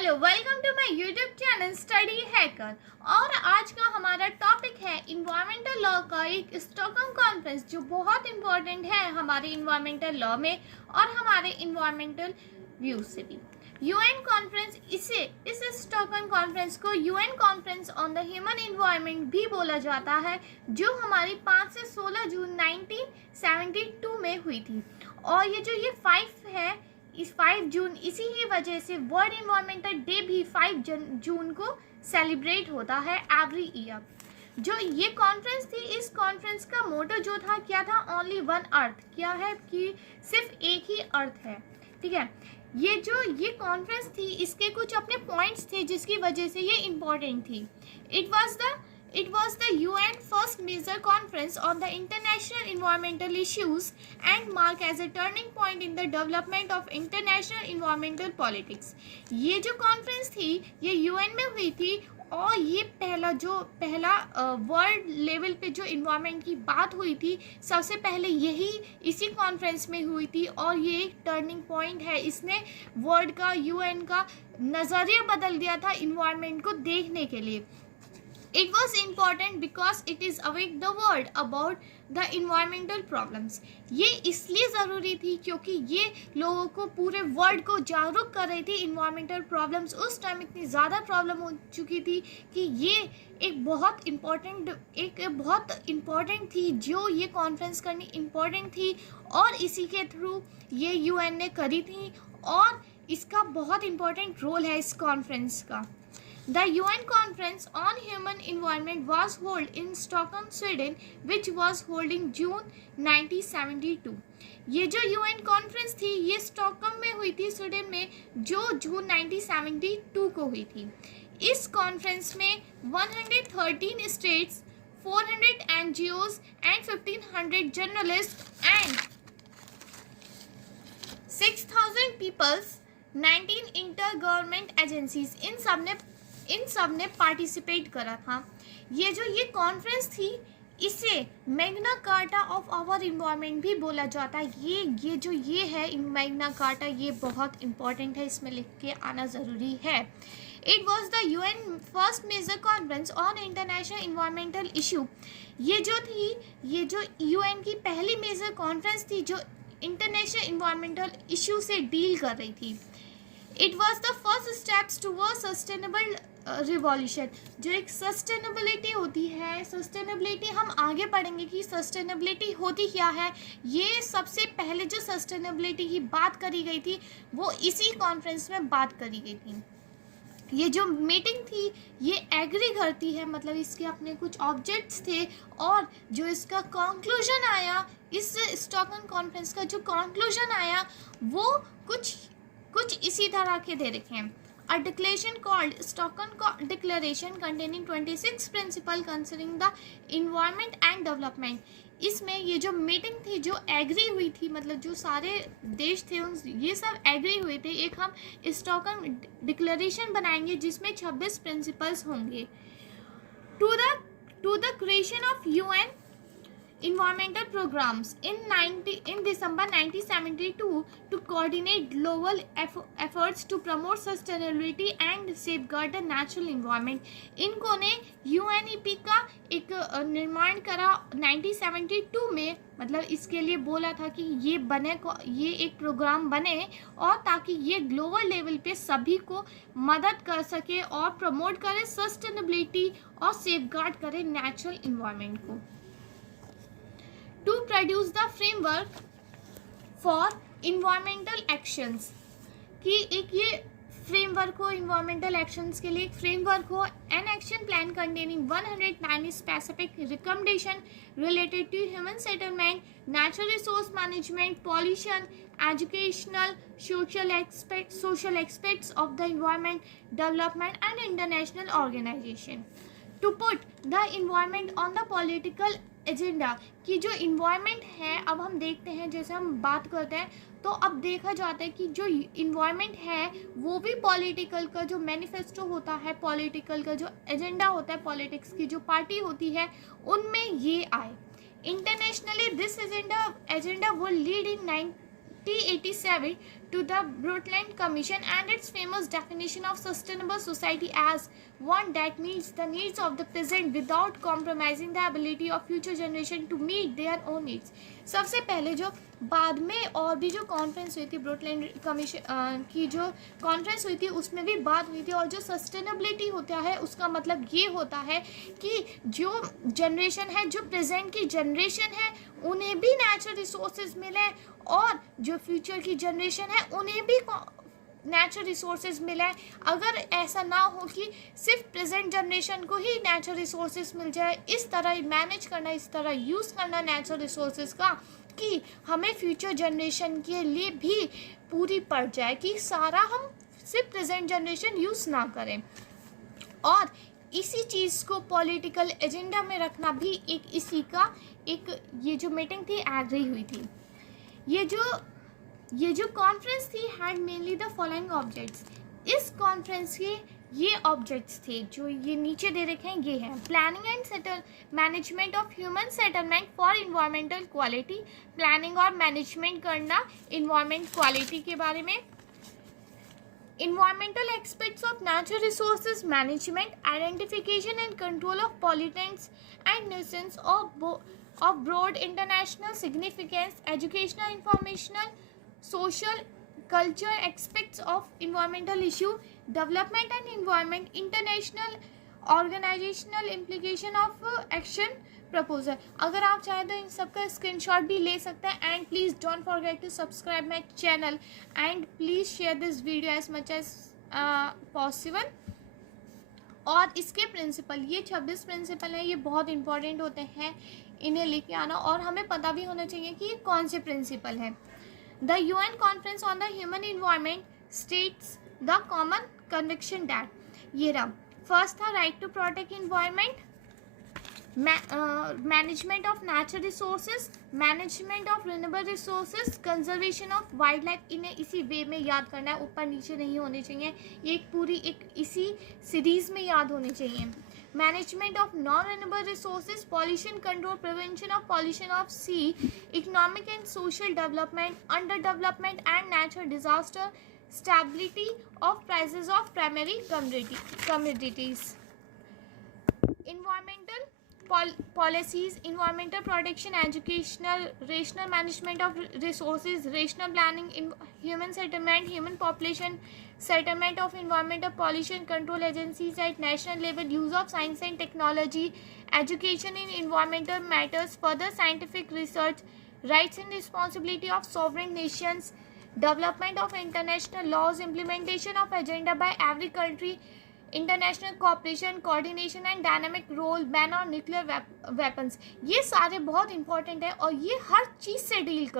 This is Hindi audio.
Hello, welcome to my YouTube channel study hacker. और आज का हमारा टॉपिक है इन्वायरमेंटल लॉ का एक स्टॉकहोम कॉन्फ्रेंस जो बहुत इंपॉर्टेंट है हमारे इन्वायरमेंटल लॉ में और हमारे इन्वायरमेंटल व्यू से भी। यूएन कॉन्फ्रेंस इस स्टॉकहोम कॉन्फ्रेंस को UN conference on the human environment भी बोला जाता है, जो हमारी 5 से 16 जून 1972 में हुई थी। और ये 5 है, इस 5 जून इसी ही वजह से वर्ल्ड इन्वायरमेंटल डे भी 5 जून को सेलिब्रेट होता है एवरी ईयर। जो ये कॉन्फ्रेंस थी, इस कॉन्फ्रेंस का मोटो जो था क्या था, ओनली वन अर्थ। क्या है कि सिर्फ एक ही अर्थ है, ठीक है। ये कॉन्फ्रेंस थी, इसके कुछ अपने पॉइंट्स थे जिसकी वजह से ये इम्पोर्टेंट थी। It was the UN first major conference on the international environmental issues and marked as a turning point in the development of international environmental politics। ये जो कॉन्फ्रेंस थी ये UN में हुई थी और ये पहला वर्ल्ड लेवल पे जो इन्वायरमेंट की बात हुई थी सबसे पहले यही इसी कॉन्फ्रेंस में हुई थी। और ये एक टर्निंग पॉइंट है, इसने वर्ल्ड का UN का नज़रिया बदल दिया था इन्वायरमेंट को देखने के लिए। It was important because it is awake the world about the environmental problems। ये इसलिए ज़रूरी थी क्योंकि ये लोगों को, पूरे वर्ल्ड को जागरूक कर रही थी इन्वायरमेंटल प्रॉब्लम्स। उस टाइम इतनी ज़्यादा प्रॉब्लम हो चुकी थी कि ये एक बहुत इम्पॉर्टेंट थी, जो ये कॉन्फ्रेंस करनी इम्पॉर्टेंट थी और इसी के थ्रू ये UN ने करी थी और इसका बहुत इम्पॉर्टेंट रोल है इस कॉन्फ्रेंस का। The UN Conference on Human Environment was held in Stockholm, Sweden, which was held in June 1972। ये जो UN कॉन्फ्रेंस थी ये स्टॉकहोम में हुई थी, स्वीडन में, जो जून 1972 को हुई थी। इस कॉन्फ्रेंस में 113 states, 400 NGOs and 1500 journalist and 6000 peoples, 19 inter government agencies, इन सब ने पार्टिसिपेट करा था। ये कॉन्फ्रेंस थी, इसे Magna Carta of our environment भी बोला जाता है। ये है मैग्ना कार्टा, ये बहुत इंपॉर्टेंट है, इसमें लिख के आना ज़रूरी है। It was the UN first major conference on international environmental issue. ये जो UN की पहली मेजर कॉन्फ्रेंस थी जो इंटरनेशनल इन्वायरमेंटल इशू से डील कर रही थी। It was the first steps toward sustainable revolution. जो एक सस्टेनेबिलिटी होती है, सस्टेनेबिलिटी हम आगे पढ़ेंगे कि सस्टेनेबिलिटी होती क्या है। ये सबसे पहले जो सस्टेनेबिलिटी की बात करी गई थी वो इसी कॉन्फ्रेंस में बात करी गई थी। ये जो मीटिंग थी ये एग्री करती है, मतलब इसके अपने कुछ ऑब्जेक्ट्स थे और जो इसका कंक्लूजन आया, इस स्टॉकहोम कॉन्फ्रेंस का जो कंक्लूजन आया वो कुछ इसी तरह के दे रखे हैं। A declaration called Stockholm Declaration containing 26 principles concerning the environment and development। इसमें ये जो मीटिंग थी जो एग्री हुई थी, मतलब जो सारे देश थे ये सब एग्री हुए थे। एक हम स्टॉकहोम डिक्लेरेशन बनाएंगे जिसमें 26 प्रिंसिपल्स होंगे। To the creation of UN environmental programs in December 1972 to coordinate global efforts to promote sustainability and safeguard the natural environment। इनको ने UNEP का एक निर्माण करा 1972 में, मतलब इसके लिए बोला था कि ये एक प्रोग्राम बने और ताकि ये ग्लोबल लेवल पे सभी को मदद कर सके और प्रमोट करे सस्टेनेबिलिटी और सेफगार्ड करे नेचुरल इन्वायरमेंट को। To produce the framework for environmental actions, कि एक ये फ्रेमवर्क हो इन्वायरमेंटल एक्शंस के लिए, एक फ्रेमवर्क हो, an action plan containing 109 specific recommendation related to human settlement, natural resource management, pollution, educational, social aspects of the environment, development and international organization to put the environment on the political agenda. कि जो इन्वायरमेंट है, अब हम देखते हैं, जैसे हम बात करते हैं तो अब देखा जाता है कि जो इन्वायरमेंट है वो भी पॉलिटिकल का जो मैनिफेस्टो होता है, पॉलिटिकल का जो एजेंडा होता है, पॉलिटिक्स की जो पार्टी होती है उनमें ये आए। इंटरनेशनली दिस एजेंडा वो lead in 1987 to the Brundtland Commission and its famous definition of sustainable society as one that meets the needs of the present without compromising the ability of future generation to meet their own needs. सबसे पहले जो बाद में और भी जो कॉन्फ्रेंस हुई थी ब्रुटलैंड कमीशन की जो कॉन्फ्रेंस हुई थी उसमें भी बात हुई थी। और जो सस्टेनेबिलिटी होता है उसका मतलब ये होता है कि जो जनरेशन है, जो प्रेजेंट की जनरेशन है, उन्हें भी नेचुरल रिसोर्सेज मिले और जो फ्यूचर की जनरेशन है उन्हें भी नेचुरल रिसोर्सेज मिले। अगर ऐसा ना हो कि सिर्फ प्रेजेंट जनरेशन को ही नेचुरल रिसोर्सेज मिल जाए, इस तरह मैनेज करना, इस तरह यूज़ करना नेचुरल रिसोर्सेज का कि हमें फ्यूचर जनरेशन के लिए भी पूरी पड़ जाए, कि सारा हम सिर्फ प्रेजेंट जनरेशन यूज़ ना करें। और इसी चीज़ को पॉलिटिकल एजेंडा में रखना भी एक इसी का एक ये जो मीटिंग थी एग्री हुई थी। ये जो कॉन्फ्रेंस थी had mainly the following objects. इस कॉन्फ्रेंस के ये ऑब्जेक्ट्स थे जो ये नीचे दे रखे हैं, ये हैं planning and management of human settlement for environmental quality, planning और मैनेजमेंट करना इन्वायरमेंट क्वालिटी के बारे में, environmental aspects of natural resources management, identification and control of pollutants and nuisance of broad international significance, educational, informational, social, culture aspects of environmental issue, development and environment, international organizational implication of action proposal. अगर आप चाहें तो इन सबका स्क्रीनशॉट भी ले सकते हैं। And please don't forget to subscribe my channel and please share this video as much as possible. और इसके प्रिंसिपल, ये 26 प्रिंसिपल हैं, ये बहुत इंपॉर्टेंट होते हैं, इन्हें लेके आना और हमें पता भी होना चाहिए कि ये कौन से प्रिंसिपल हैं। The UN conference on the human environment states the common conviction that, ये रहा फर्स्ट था right to protect environment, management of natural resources, management of renewable resources, conservation of wildlife. इन्हें इसी वे में याद करना है, ऊपर नीचे नहीं होने चाहिए, ये एक पूरी एक इसी सीरीज में याद होने चाहिए। Management of non renewable resources, pollution control, prevention of pollution of sea, economic and social development, under development and natural disaster, stability of prices of primary commodities, environmental policies, environmental protection, educational, rational management of resources, rational planning, human settlement, human population settlement of environmental pollution control agencies at national level, use of science and technology, education in environmental matters, further scientific research, rights and responsibility of sovereign nations, development of international laws, implementation of agenda by every country, international cooperation, coordination and dynamic role, ban on nuclear weapons. ये सारे बहुत इंपॉर्टेंट है और ये हर चीज़ से डील करते हैं।